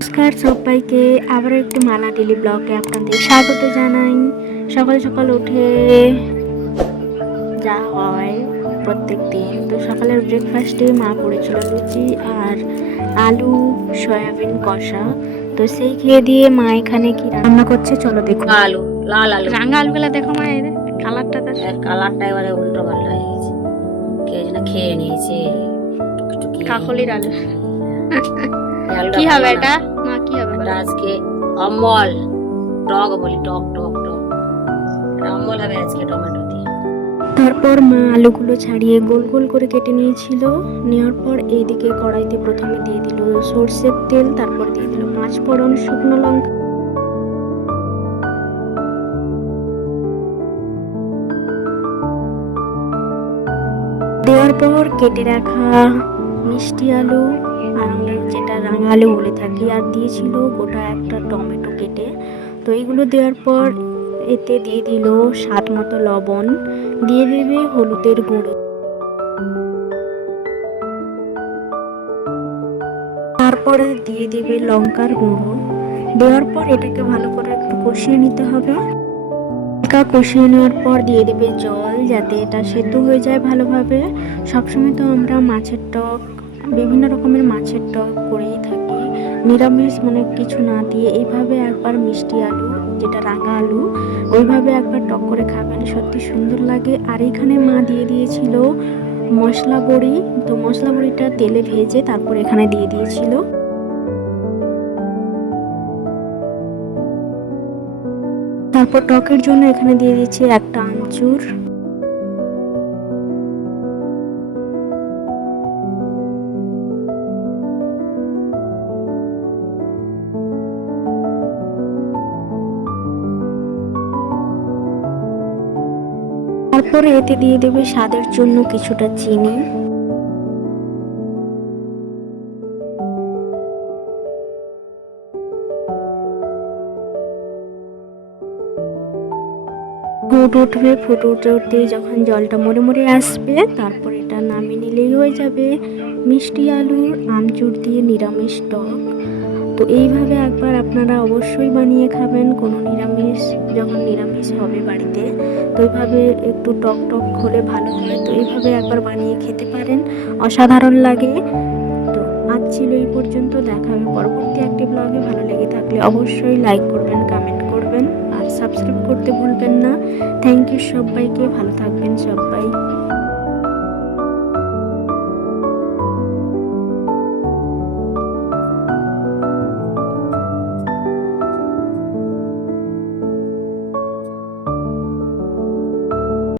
নমস্কার সবাইকে, আবারও একটি মালা ডেলি ব্লগে আপনাদের স্বাগত জানাই। সকাল সকাল উঠে যা হয় প্রত্যেক দিন, তো সকালের ব্রেকফাস্টে মা করেছিল লুচি আর আলু সয়াবিন কষা। তো সেই খেয়ে দিয়ে মা এখানে কি রান্না করছে চলো দেখো। আলু, লাল আলু। রাঙা আলুগুলা দেখো মা, এর কালারটা তো এর কালারটা এবারে উল্টো পাল্টা হয়ে গেছে। কে যেন খেয়ে নিয়েছে টুকটুকি। কাকলির আলু। এই আলুটা কি ভালো হবে না। এটা মা, কি হবে এটা বলো? আজকে অম্বল, টক বলি, টক টক টক। এটা অম্বল হবে আজকে টমেটো দিয়ে। তারপর মা আলুগুলো ছাড়িয়ে গোল গোল করে কেটে নিয়েছিল। নেওয়ার পর এইদিকে কড়াইতে প্রথমে দিয়ে দিল সর্ষের তেল, তারপর দিয়ে দিল 5 ফোড়ন, শুকনো লঙ্কা, দেওয়ার পর কেটে রাখা মিষ্টি আলু আর আমরা যেটা রাঙা আলু বলে থাকি, আর দিয়েছিল গোটা একটা টমেটো কেটে। তো এইগুলো দেওয়ার পর এতে দিয়ে দিল স্বাদ মতো লবণ, দিয়ে দেবে হলুদের গুঁড়ো, তারপরে দিয়ে দিবে লঙ্কার গুঁড়ো। দেওয়ার পর এটাকে ভালো করে একটু কষিয়ে নিতে হবে। হালকা কষিয়ে নেওয়ার পর দিয়ে দেবে জল, যাতে এটা সেদ্ধ হয়ে যায় ভালোভাবে। সবসময় তো আমরা মাছের টক, বিভিন্ন রকমের মাছের টক করেই থাকি নিরামিষ, মানে কিছু না দিয়ে। এইভাবে একবার মিষ্টি আলু, যেটা রাঙা আলু, ওইভাবে একবার টক করে খাবেন, সত্যি সুন্দর লাগে। আর এখানে মা দিয়ে দিয়েছিল মশলা বড়ি, তো মশলা বড়িটা তেলে ভেজে তারপর এখানে দিয়ে দিয়েছিল। তারপর টকের জন্য এখানে দিয়ে দিচ্ছি একটা আমচুর। তারপরে এতে দিয়ে দেবে স্বাদের জন্য কিছুটা চিনি। ফুটে উঠবে, ফুটে উঠতে উঠতে যখন জলটা মরে মরে আসবে, তারপর এটা নামিয়ে নিলেই হয়ে যাবে মিষ্টি আলুর আমচুর দিয়ে নিরামিষ টক। তো এইভাবে একবার আপনারা অবশ্যই বানিয়ে খাবেন, কোনো নিরামিষ যখন নিরামিষ হবে বাড়িতে, তো এইভাবে একটু টক টক হলে ভালো হয়। তো এইভাবে একবার বানিয়ে খেতে পারেন, অসাধারণ লাগে। তো আজ ছিল এই পর্যন্ত, দেখা হবে পরবর্তী একটি ব্লগে। ভালো লেগে থাকলে অবশ্যই লাইক করবেন, কমেন্ট করবেন আর সাবস্ক্রাইব করতে ভুলবেন না। থ্যাংক ইউ সবাইকে, ভালো থাকবেন সবাই।